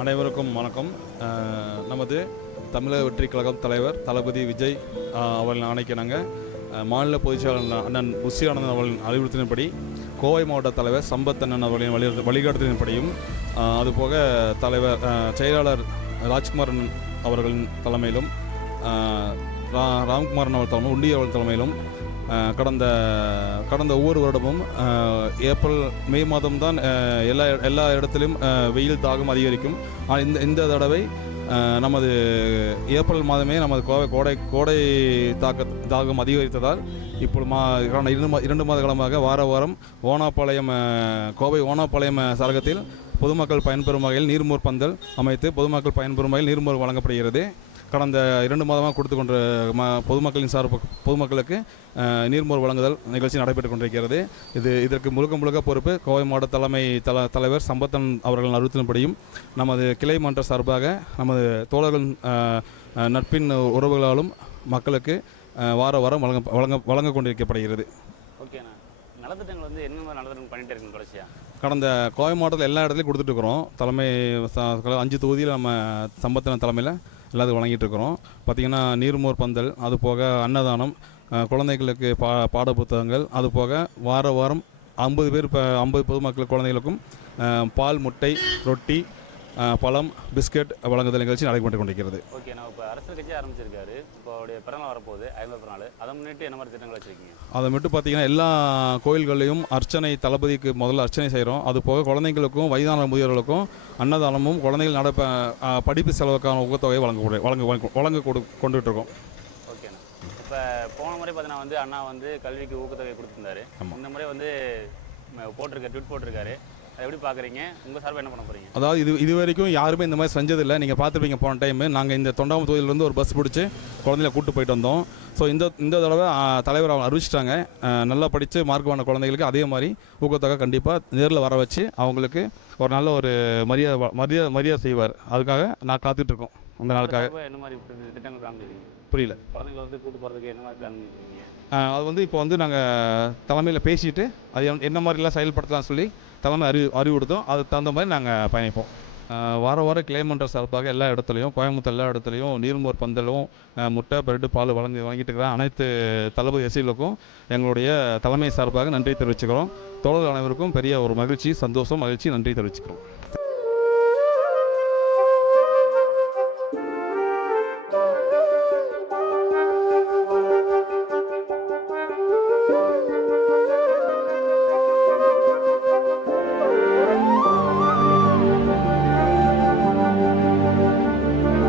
அனைவருக்கும் வணக்கம். நமது தமிழக வெற்றி கழகம் தலைவர் தளபதி விஜய் அவர்களின் ஆணைக்கிணங்க மாநில பொதுச்செயலாளர் அண்ணன் புஷி ஆனந்தன் அவர்களின் அறிவுறுத்தின்படி கோவை மாவட்ட தலைவர் சம்பத் அண்ணன் அவர்களின் வழிகாட்டுதலின்படியும் அதுபோக தலைவர் செயலாளர் ராஜ்குமாரன் அவர்களின் தலைமையிலும் ராம்குமாரன் அவர்கள் தலைமையிலும் உண்டி அவர்கள் தலைமையிலும் கடந்த ஒவ்வொரு வருடமும் ஏப்ரல் மே மாதம் தான் எல்லா இடத்திலும் வெயில் தாகம் அதிகரிக்கும். ஆனால் இந்த தடவை நமது ஏப்ரல் மாதமே நமது கோடை தாகம் அதிகரித்ததால் இப்பொழுது 2 மாத காலமாக வாரம் கோவை ஓனாப்பாளையம் சரகத்தில் பொதுமக்கள் பயன்பெறும் வகையில் நீர்மோர் பந்தல் அமைத்து பொதுமக்கள் பயன்பெறும் வகையில் நீர்மோர் வழங்கப்படுகிறது. கடந்த 2 மாதமாக கொடுத்து கொண்ட பொதுமக்களின் பொதுமக்களுக்கு நீர்மோர் வழங்குதல் நிகழ்ச்சி நடைபெற்றுக் கொண்டிருக்கிறது. இதற்கு முழுக்க பொறுப்பு கோவை மாவட்ட தலைவர் சம்பத்தன் அவர்களின் அறிவுறுத்தலின்படியும் நமது கிளை மன்ற சார்பாக நமது தோழர்கள் நட்பின் உறவுகளாலும் மக்களுக்கு வாரம் வழங்க கொண்டிருக்கப்படுகிறது. ஓகேண்ணா, நலத்திட்டங்கள் வந்து என்ன மாதிரி நலத்திட்டங்கள் பண்ணிட்டு இருக்குன்னு தொடர்ச்சியா கடந்த கோவை மாவட்டத்தில் எல்லா இடத்துலையும் கொடுத்துட்ருக்குறோம். தலைமை 5 தொகுதியில் நம்ம சம்பத்தன தலைமையில் எல்லாத்துக்கும் வழங்கிட்டு இருக்கிறோம். பார்த்திங்கன்னா நீர்மோர் பந்தல், அது போக அன்னதானம், குழந்தைகளுக்கு பாட புத்தகங்கள், அது போக வாரம் 50 பேர் 50 பொதுமக்கள் குழந்தைகளுக்கும் பால், முட்டை, ரொட்டி, பழம், பிஸ்கட் வழங்குதல் நிகழ்ச்சி நடைபெற்று கொண்டிருக்கிறது. ஓகே, நான் இப்போ அரசியல் கட்சி ஆரம்பிச்சிருக்காரு. இப்போ அவருடைய பிறநாள் வரப்போகுது, 50 பிறநாள். அதை முன்னிட்டு என்ன மாதிரி திட்டங்கள் வச்சுருக்கீங்க? அதை மட்டும் பார்த்தீங்கன்னா எல்லா கோயில்களையும் அர்ச்சனை, தளபதிக்கு முதல்ல அர்ச்சனை செய்கிறோம். அது போக குழந்தைங்களுக்கும் வயதான முதியோர்களுக்கும் அன்னதானமும் குழந்தைகள் படிப்பு செலவுக்கான ஊக்கத்தொகையை கொண்டுகிட்ருக்கோம். ஓகேண்ணா, இப்போ போன முறை பார்த்தீங்கன்னா வந்து அண்ணா வந்து கல்விக்கு ஊக்கத்தொகை கொடுத்துருந்தாரு. இந்த முறை வந்து ட்வீட் போட்டிருக்காரு. அதை எப்படி பார்க்குறீங்க? உங்கள் சார்பாக என்ன பண்ண போகிறீங்க? அதாவது இது வரைக்கும் யாருமே இந்த மாதிரி செஞ்சதில்லை. நீங்கள் பார்த்துருப்பீங்க, போன டைம் நாங்கள் இந்த தொண்டாமுத்தூர் தொகுதியிலேருந்து ஒரு பஸ் பிடிச்சி குழந்தைகளை கூப்பிட்டு போயிட்டு வந்தோம். ஸோ இந்த தடவை தலைவர் அவங்க அறிவிச்சிட்டாங்க, நல்லா படித்து மார்க் வாங்கின குழந்தைகளுக்கு அதே மாதிரி ஊக்கத்தொகை கண்டிப்பாக நேரில் வர வச்சு அவங்களுக்கு ஒரு நல்ல ஒரு மரியாதை செய்வார். அதுக்காக நான் காத்துட்ருக்கோம் அந்த நாளுக்காக. என்ன மாதிரி திட்டங்கள் காமிக்கிறீங்க? புரியல. குழந்தைங்களை வந்து கூட்டு போகிறதுக்கு என்ன மாதிரி பிளான் பண்ணிக்கிறீங்க? அது வந்து இப்போ வந்து நாங்கள் தலைமையில் பேசிவிட்டு அது என்ன மாதிரிலாம் செயல்படுத்தலாம்னு சொல்லி தலைமை அறிவு கொடுத்தோம். அதுக்கு தகுந்த மாதிரி நாங்கள் பயணிப்போம். வாரம் கிளைமன்ற சார்பாக எல்லா இடத்துலையும், கோயம்புத்தூர் எல்லா இடத்துலையும் நீர்மோர் பந்தலும், முட்டை, பிரெட்டு, பால் வாங்கிட்டு இருக்கிற அனைத்து தளபதி எஸ்சிகளுக்கும் எங்களுடைய தலைமை சார்பாக நன்றி தெரிவிச்சுக்கிறோம். தோழர்கள் அனைவருக்கும் பெரிய ஒரு மகிழ்ச்சி, சந்தோஷம், மகிழ்ச்சி, நன்றி தெரிவிச்சுக்கிறோம்.